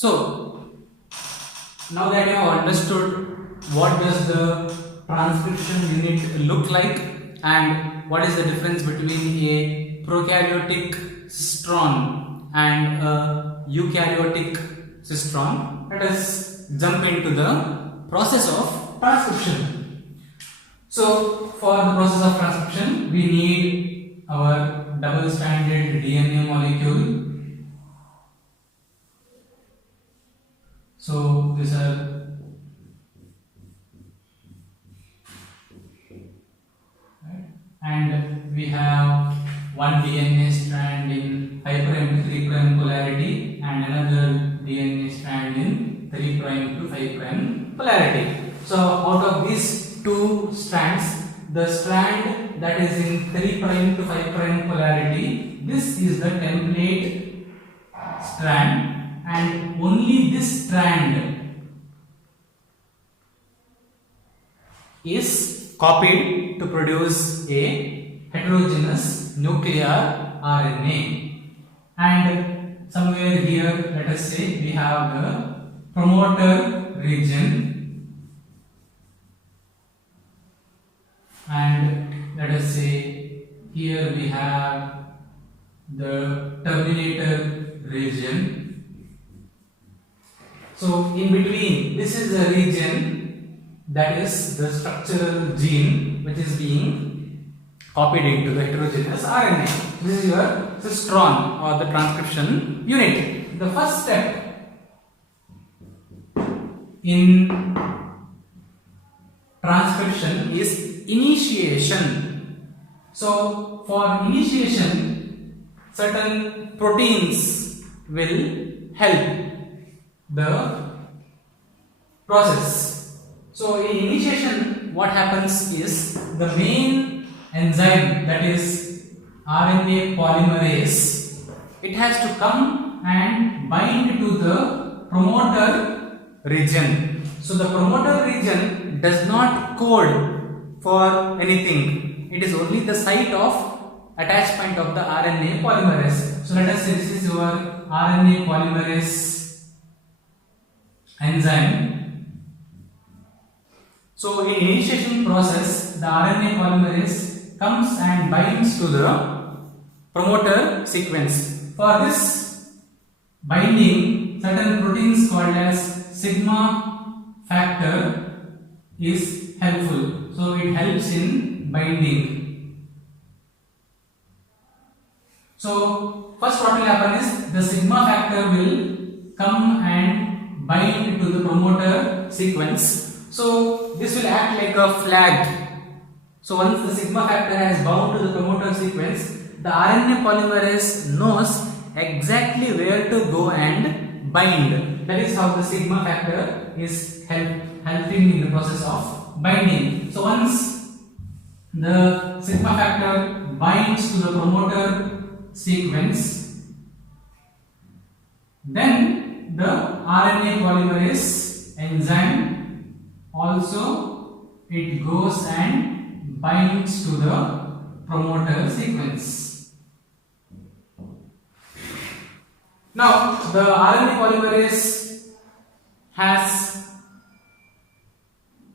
So now that you have understood what does the transcription unit look like and what is the difference between a prokaryotic cistron and a eukaryotic cistron, let us jump into the process of transcription. So for the process of transcription we need our double-stranded DNA molecule. So these are and we have one DNA strand in 5' to 3' polarity and another DNA strand in 3' to 5' polarity. So out of these two strands, the strand that is in 3' to 5' polarity, this is the template strand, and only this strand is copied to produce a heterogeneous nuclear RNA. And somewhere here, let us say we have the promoter region, and let us say here we have the terminator region. So in between, this is the region that is the structural gene which is being copied into the heterogeneous RNA. This is your cistron or the transcription unit. The first step in transcription is initiation. So for initiation, certain proteins will help the process. So in initiation, what happens is the main enzyme, that is RNA polymerase, it has to come and bind to the promoter region. So the promoter region does not code for anything. It is only the site of attachment of the RNA polymerase. So let us say this is your RNA polymerase enzyme. So in initiation process, the RNA polymerase comes and binds to the promoter sequence. For this binding, certain proteins called as sigma factor is helpful. So it helps in binding. So first what will happen is the sigma factor will come and bind to the promoter sequence. So this will act like a flag. So once the sigma factor has bound to the promoter sequence, the RNA polymerase knows exactly where to go and bind. That is how the sigma factor is helping in the process of binding. So once the sigma factor binds to the promoter sequence, then the RNA polymerase enzyme also it goes and binds to the promoter sequence. Now the RNA polymerase has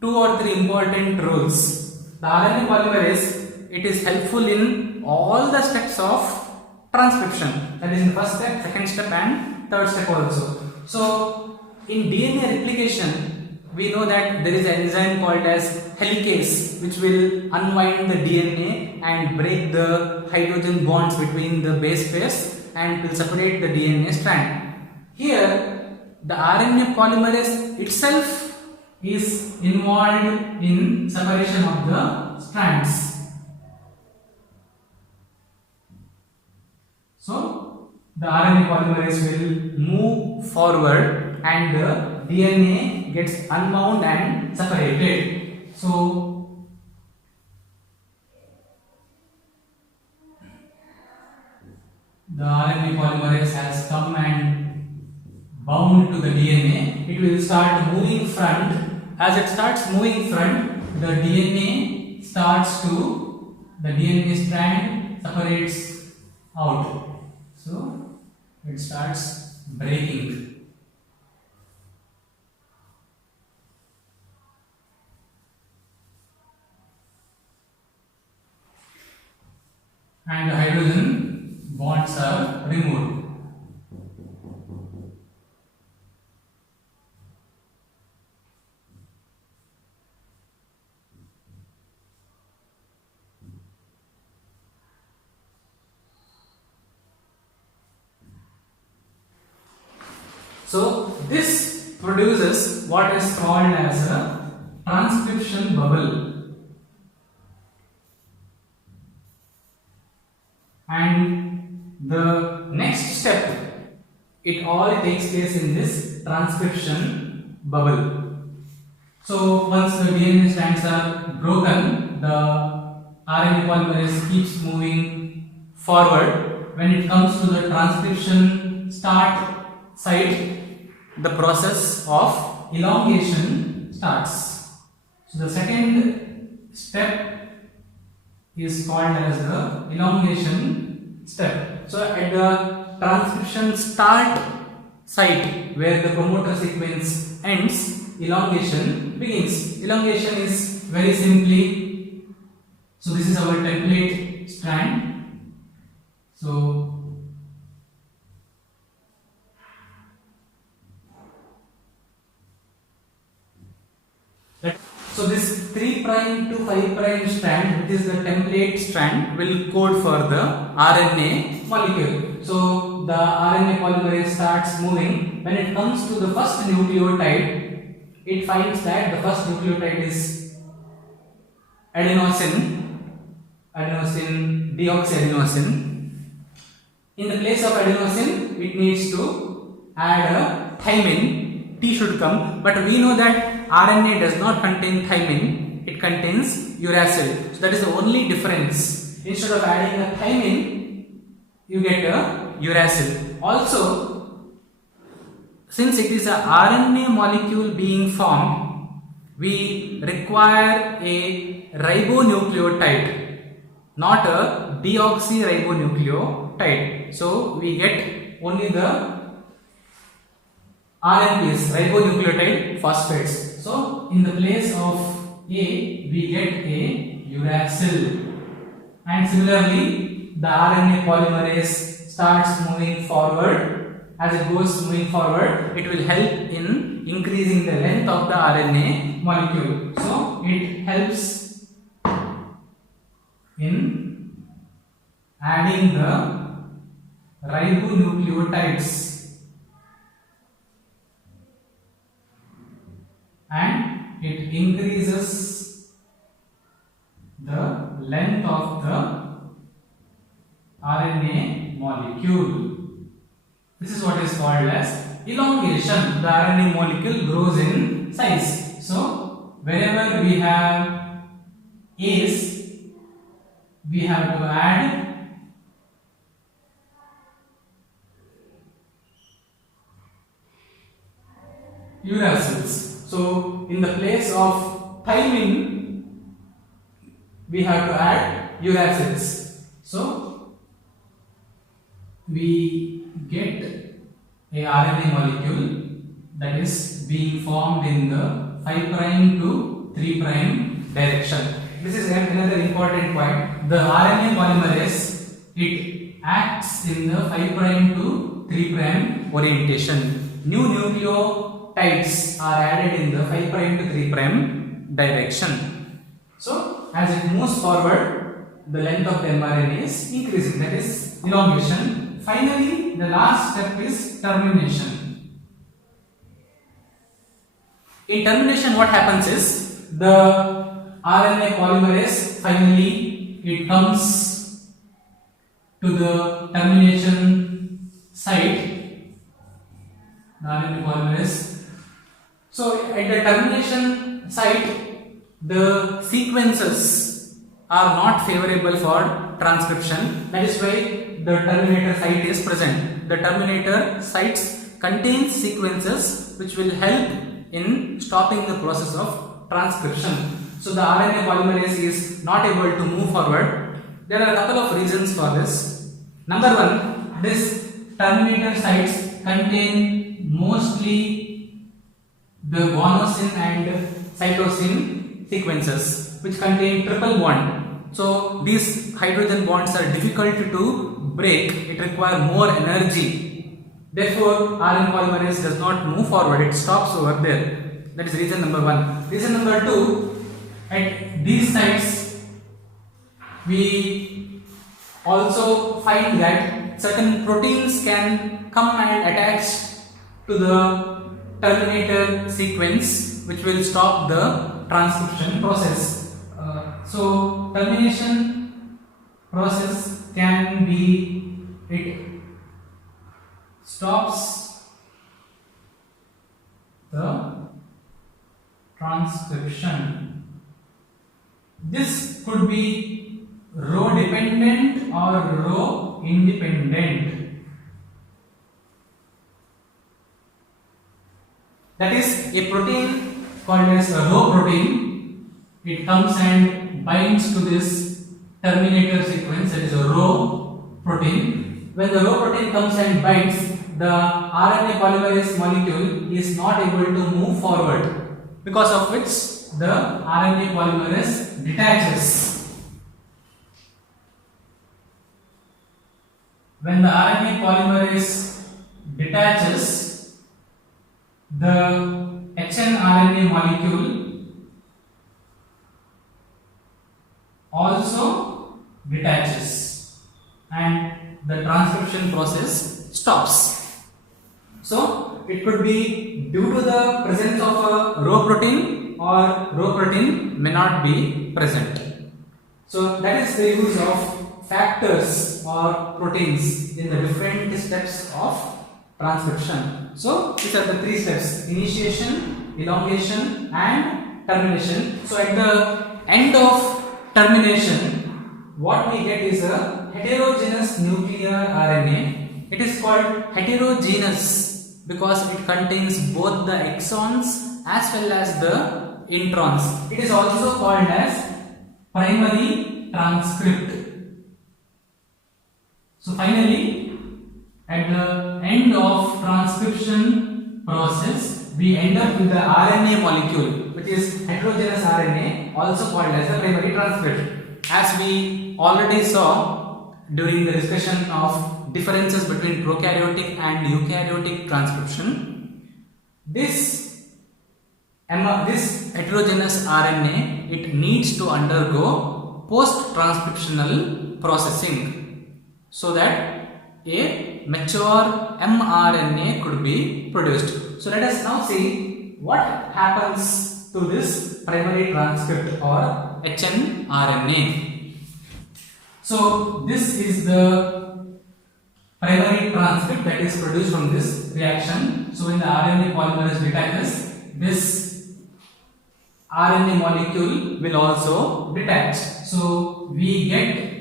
2 or 3 important roles. The RNA polymerase, it is helpful in all the steps of transcription, that is in first step, second step and third step also. So in DNA replication, we know that there is an enzyme called as helicase which will unwind the DNA and break the hydrogen bonds between the base pairs and will separate the DNA strand. Here the RNA polymerase itself is involved in separation of the strands. So the RNA polymerase will move forward and the DNA gets unbound and separated. So the RNA polymerase has come and bound to the DNA. It will start moving front. As it starts moving front, the DNA strand separates out. So it starts breaking. and the hydrogen bonds are removed. So this produces what is called as a transcription bubble, and the next step, it all takes place in this transcription bubble. So once the DNA strands are broken, the RNA polymerase keeps moving forward. When it comes to the transcription start site, the process of elongation starts. So the second step is called as the elongation step. So at the transcription start site where the promoter sequence ends, elongation begins. Elongation is very simply, so this is our template strand. So this 3' to 5' strand, which is the template strand, will code for the RNA molecule. So the RNA polymerase starts moving. When it comes to the first nucleotide, it finds that the first nucleotide is adenosine, deoxyadenosine. In the place of adenosine, it needs to add a thymine. T should come, but we know that RNA does not contain thymine, it contains uracil. So that is the only difference. Instead of adding a thymine, you get a uracil. Also, since it is a RNA molecule being formed, we require a ribonucleotide, not a deoxyribonucleotide. So we get only the RNPs, ribonucleotide phosphates. So in the place of A, we get a uracil. And similarly, the RNA polymerase starts moving forward. As it goes moving forward, it will help in increasing the length of the RNA molecule. So it helps in adding the ribonucleotides, and it increases the length of the RNA molecule. This is what is called as elongation. The RNA molecule grows in size. So wherever we have A's, we have to add uracils. So in the place of thymine, we have to add uracils. So we get a RNA molecule that is being formed in the 5' to 3' direction. This is another important point. The RNA polymerase, it acts in the 5' to 3' orientation. New nucleotides are added in the 5' to 3' direction. So as it moves forward, the length of the mRNA is increasing, that is elongation. Finally, the last step is termination. In termination, what happens is the RNA polymerase finally it comes to the termination site. The RNA polymerase. So at the termination site, the sequences are not favorable for transcription. That is why the terminator site is present. The terminator sites contains sequences which will help in stopping the process of transcription. So the RNA polymerase is not able to move forward. There are a couple of reasons for this. Number one, this terminator sites contain mostly the guanosine and cytosine sequences which contain triple bond. So these hydrogen bonds are difficult to break. It requires more energy. Therefore, RNA polymerase does not move forward. It stops over there. That is reason number 1. Reason number 2, at these sites, we also find that certain proteins can come and attach to the terminator sequence, which will stop the transcription process. So termination process can be, it stops the transcription. This could be row dependent or row independent. That is, a protein called as a row protein, it comes and binds to this terminator sequence, that is a row protein. When the row protein comes and binds, the RNA polymerase molecule is not able to move forward, because of which the RNA polymerase detaches. When the RNA polymerase detaches, the hnRNA molecule also detaches and the transcription process stops. So it could be due to the presence of a row protein, or row protein may not be present. So that is the use of factors or proteins in the different steps of transcription. So these are the 3 steps: initiation, elongation and termination. So at the end of termination, what we get is a heterogeneous nuclear RNA. It is called heterogeneous because it contains both the exons as well as the introns. It is also called as primary transcript. So finally, at the end of transcription process, we end up with the RNA molecule, which is heterogeneous RNA, also called as a primary transcript. As we already saw during the discussion of differences between prokaryotic and eukaryotic transcription, this heterogeneous RNA, it needs to undergo post-transcriptional processing so that a mature mRNA could be produced. So let us now see what happens to this primary transcript or hnRNA. So this is the primary transcript that is produced from this reaction. So when the RNA polymerase detaches, this RNA molecule will also detach. So we get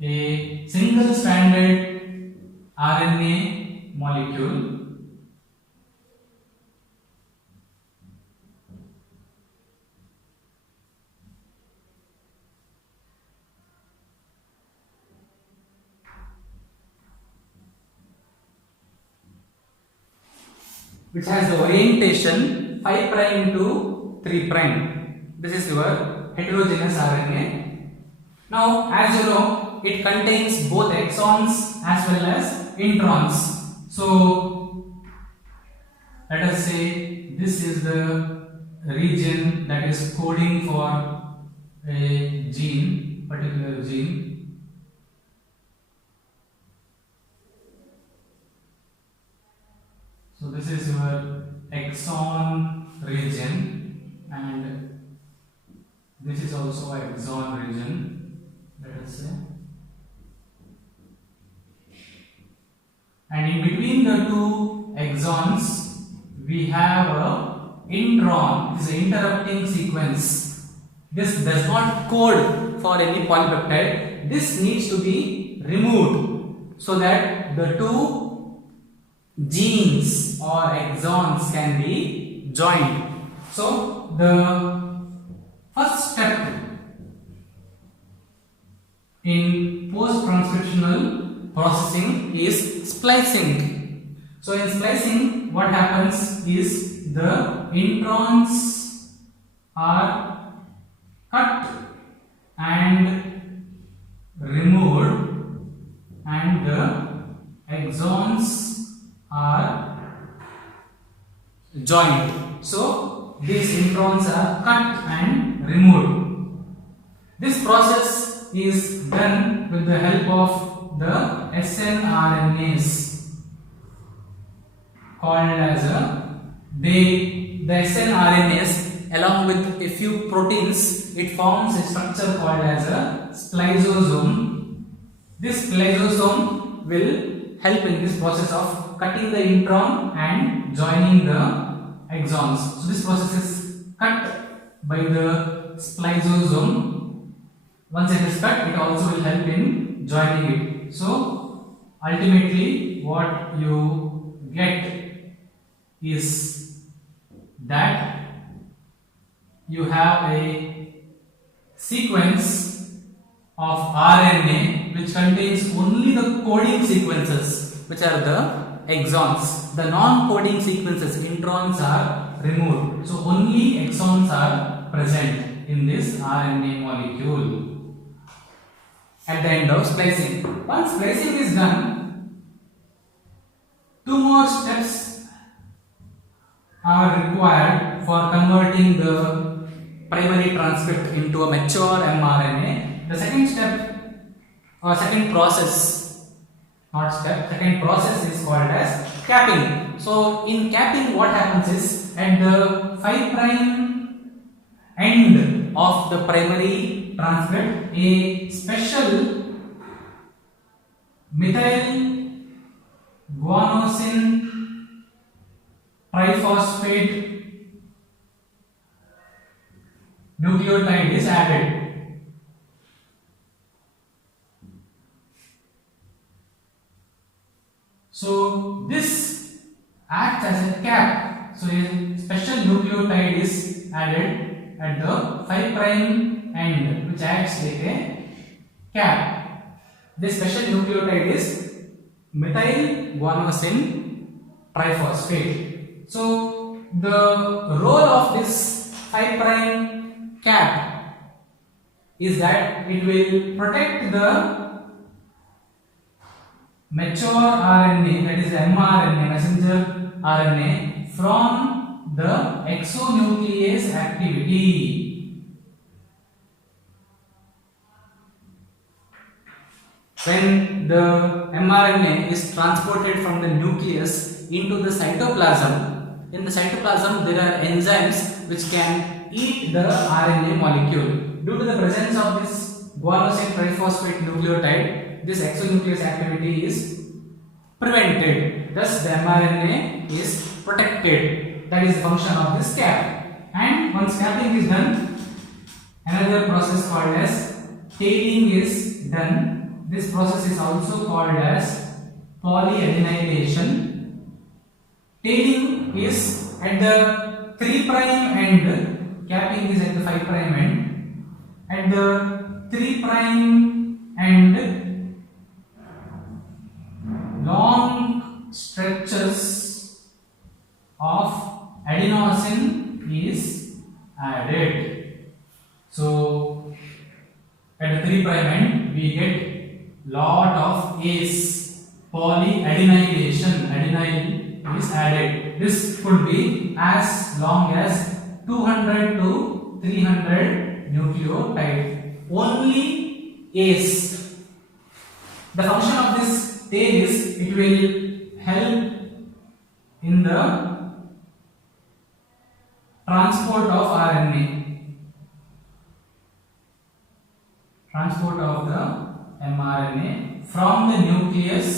a single stranded RNA molecule which has the orientation 5' to 3'. This is your heterogeneous RNA. Now, as you know, it contains both exons as well as introns. So, let us say this is the region that is coding for a gene, particular gene. So this is your exon region and this is also exon region, let us say. And in between the two exons, we have a intron, this is an interrupting sequence. This does not code for any polypeptide. This needs to be removed so that the two genes or exons can be joined. So the first step in post-transcriptional processing is splicing. So in splicing, what happens is the introns are cut joined. So these introns are cut and removed. This process is done with the help of the snRNAs called as the snRNAs along with a few proteins, it forms a structure called as a spliceosome. This spliceosome will help in this process of cutting the intron and joining the exons. So this process is cut by the spliceosome. Once it is cut, it also will help in joining it. So ultimately what you get is that you have a sequence of RNA which contains only the coding sequences, which are the exons. The non-coding sequences, introns, are removed. So only exons are present in this RNA molecule at the end of splicing. Once splicing is done, two more steps are required for converting the primary transcript into a mature mRNA. The second step or second process, not step, second process is called as capping. So in capping, what happens is at the 5' end of the primary transcript, a special methyl guanosine triphosphate nucleotide is added. So this acts as a cap. So a special nucleotide is added at the 5' end, which acts like a cap. This special nucleotide is methyl guanosine triphosphate. So the role of this 5' cap is that it will protect the mature RNA, that is mRNA, messenger RNA, from the exonuclease activity. When the mRNA is transported from the nucleus into the cytoplasm, in the cytoplasm there are enzymes which can eat the RNA molecule. Due to the presence of this guanosine triphosphate nucleotide, this exonuclease activity is prevented. Thus, the mRNA is protected. That is the function of this cap. And once capping is done, another process called as tailing is done. This process is also called as polyadenylation. Tailing is at the 3' end. Capping is at the 5' end. At the 3' end, long stretches of adenosine is added. So at the 3' end, we get lot of A's. Polyadenylation, adenyl is added. This could be as long as 200 to 300 nucleotide. Only A's. The function of this tail is it will help in the transport of RNA, transport of the mRNA from the nucleus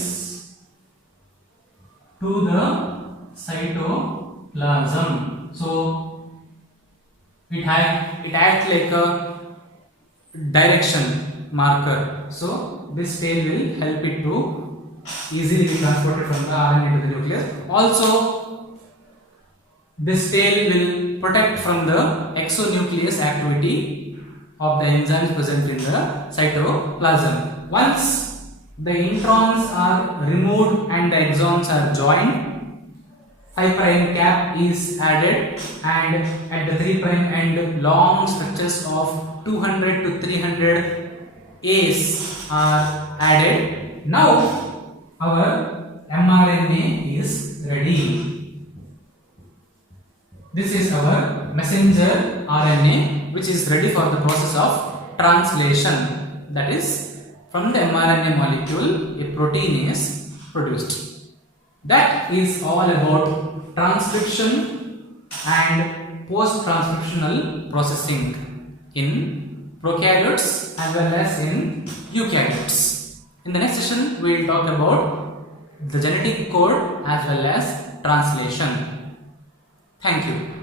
to the cytoplasm. So it acts like a direction marker. So this tail will help it to easily be transported from the RNA to the nucleus. Also, this tail will protect from the exonuclease activity of the enzymes present in the cytoplasm. Once the introns are removed and the exons are joined, 5' cap is added, and at the 3' end, long stretches of 200 to 300 A's are added. Now our mRNA is ready. This is our messenger RNA, which is ready for the process of translation. That is, from the mRNA molecule, a protein is produced. That is all about transcription and post-transcriptional processing in prokaryotes as well as in eukaryotes. In the next session, we will talk about the genetic code as well as translation. Thank you.